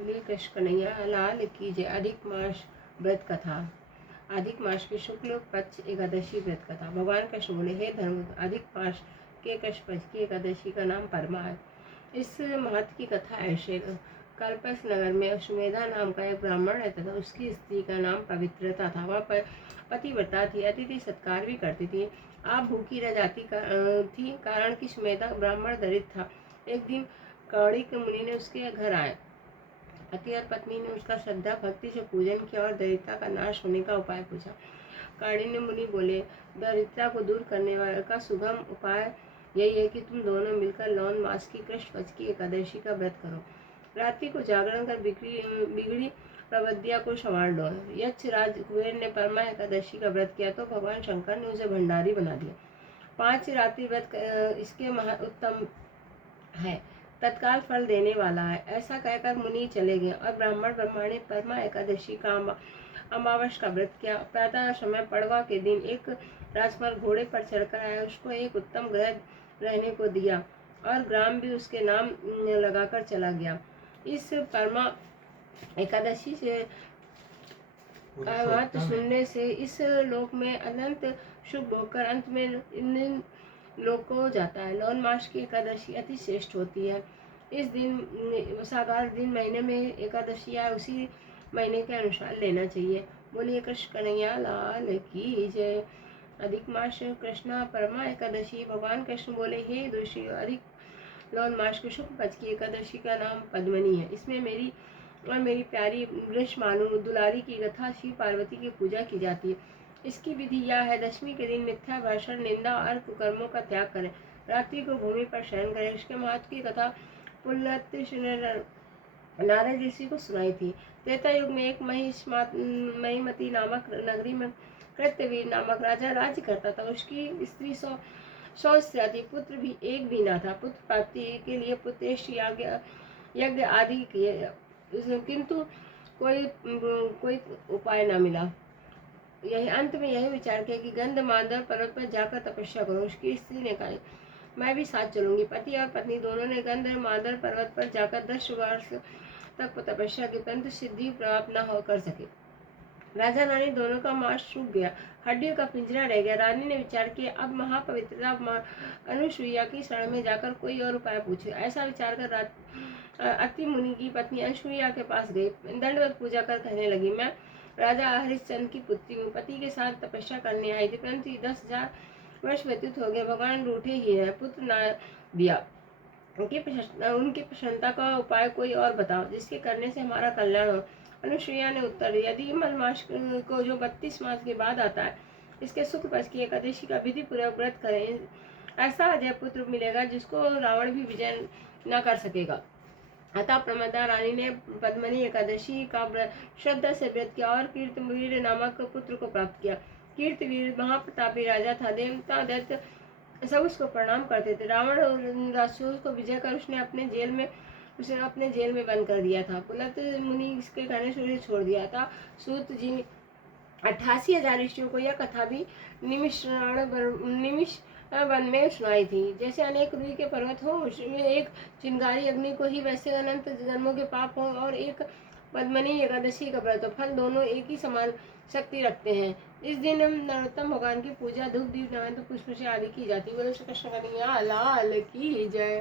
बोलिए कृष्ण कन्हैया लाल की जय। अधिक मास व्रत कथा। अधिक मास की शुक्ल पक्ष एकादशी व्रत कथा। भगवान कृष्ण बोले, हे धर्म, अधिक मास के कृष्ण पक्ष की एकादशी का नाम परमा है। इस महत्व की कथा ऐसे कल्पस नगर में अश्वमेधा नाम का एक ब्राह्मण रहता था। उसकी स्त्री का नाम पवित्रता था। वह पतिव्रता थी, अतिथि सत्कार भी करती थी। आप भूखी रह जाती थी, कारण कि सुमेधा ब्राह्मण दरिद्र था। एक दिन कौड़िक मुनि ने उसके घर आए। पति और पत्नी ने उसका श्रद्धा भक्ति से पूजन किया और दरिद्रता का नाश होने का उपाय पूछा। काणिन्य मुनि बोले, दरिद्रता को दूर करने वाले का सुगम उपाय यही है कि तुम दोनों मिलकर लौन मास की कृष्ण पक्ष की एकादशी का व्रत करो। रात्रि को जागरण कर बिगड़ी प्रवद्या को संवार लो। यक्ष राज कुबेर ने परमा एकादशी का व्रत किया तो भगवान शंकर ने उसे भंडारी बना दिया। 5 रात्रि व्रत इसके उत्तम है, तत्काल फल देने वाला है। ऐसा कहकर मुनि चले गए और ब्राह्मण ब्रह्मा ने परमा एकादशी का अमावस का व्रत किया। प्रातः समय पड़वा के दिन एक राजकुमार घोड़े पर चढ़कर आया। उसको एक उत्तम ग्रह रहने को दिया और ग्राम भी उसके नाम लगाकर चला गया। इस परमा एकादशी से बात सुनने से इस लोक में अनंत शुभ होकर अंत में इन लोक को जाता है। लौन मास की एकादशी अति श्रेष्ठ होती है। इस दिन सागार दिन महीने में एकादशी या उसी महीने के अनुसार लेना चाहिए। बोलिए कृष्ण कन्हैया लाल की जय। अधिक मास कृष्णा परमा एकादशी। भगवान कृष्ण बोले, हे ऋषि, अधिक लौन मास के शुक्ल पक्ष की एकादशी का नाम पद्मनी है। इसमें मेरी और मेरी प्यारी वृषमानु दुलारी की कथा शिव पार्वती की पूजा की जाती है। इसकी विधि यह है, दशमी के दिन मिथ्या भाषण, निंदा और कुकर्मों का त्याग करें। रात्रि को भूमि पर शयन करें। इसके महत्व की कथा पुलत्य ने नारद ऋषि को सुनाई थी। त्रेता युग में एक महिमती नामक नगरी में कृत्यवीर नामक राजा राज्य करता था। उसकी स्त्री सौस्त्या थी, पुत्र भी एक भी न था। पुत्र प्राप्ति के लिए पुत्रेष्टि यज्ञ आदि किए, किंतु कोई उपाय न मिला। यही अंत में यही विचार किया कि गंधमादन पर्वत पर जाकर तपस्या करो। उसकी स्त्री ने कहा, मैं भी साथ चलूंगी। पति और पत्नी दोनों ने गंधमादन पर्वत पर जाकर 10 वर्ष तक तपस्या की, परंतु सिद्धि प्राप्त न हो कर सके। राजा रानी दोनों का मांस सूख गया, हड्डियों का पिंजरा रह गया। रानी ने विचार किया, अब महापवित्रता अनुसुईया की शरण में जाकर कोई और उपाय पूछे। ऐसा विचार कर अति मुनि की पत्नी अनुसुईया के पास गई। दंडवत पूजा कर कहने लगी, मैं राजा हरिश्चंद्र की पुत्री हूँ। पति के साथ तपस्या करने आई थी, परंतु 10,000 वर्ष व्यतीत हो गए, भगवान रूठे ही है, पुत्र न दिया। उनकी प्रसन्नता का उपाय कोई और बताओ, जिसके करने से हमारा कल्याण हो। अनुसुईया ने उत्तर दिया, यदि मलमास को जो 32 मास के बाद आता है, इसके शुक्ल पक्ष की एकादशी का विधि पूर्वक व्रत करें, ऐसा अजय पुत्र मिलेगा जिसको रावण भी विजय न कर सकेगा। अतः प्रमदा रानी ने पद्मनी एकादशी का श्रद्धा से व्रत किया और कीर्तवीर नामक पुत्र को प्राप्त किया। कीर्तवीर महाप्रतापी राजा था। देवता दैत्य सब उसको प्रणाम करते थे। रावण राक्षस को विजय कर उसने अपने जेल में बंद कर दिया था। पुलत मुनि इसके कहने से उसे छोड़ दिया था। सूत जी ने 88,000 ऋषियों को यह कथा भी निमिष वन में सुनाई थी। जैसे अनेक रुई के पर्वत हो, उसमें एक चिंगारी अग्नि को ही, वैसे अनंत जन्मों के पाप हो और एक पद्मनी एकादशी का व्रत हो, फल दोनों एक ही समान शक्ति रखते हैं। इस दिन नरोत्तम भगवान की पूजा धूप दीप नैवेद्य पुष्प से आदि की जाती है। बोलो श्री कृष्ण कन्हैया लाल की जय।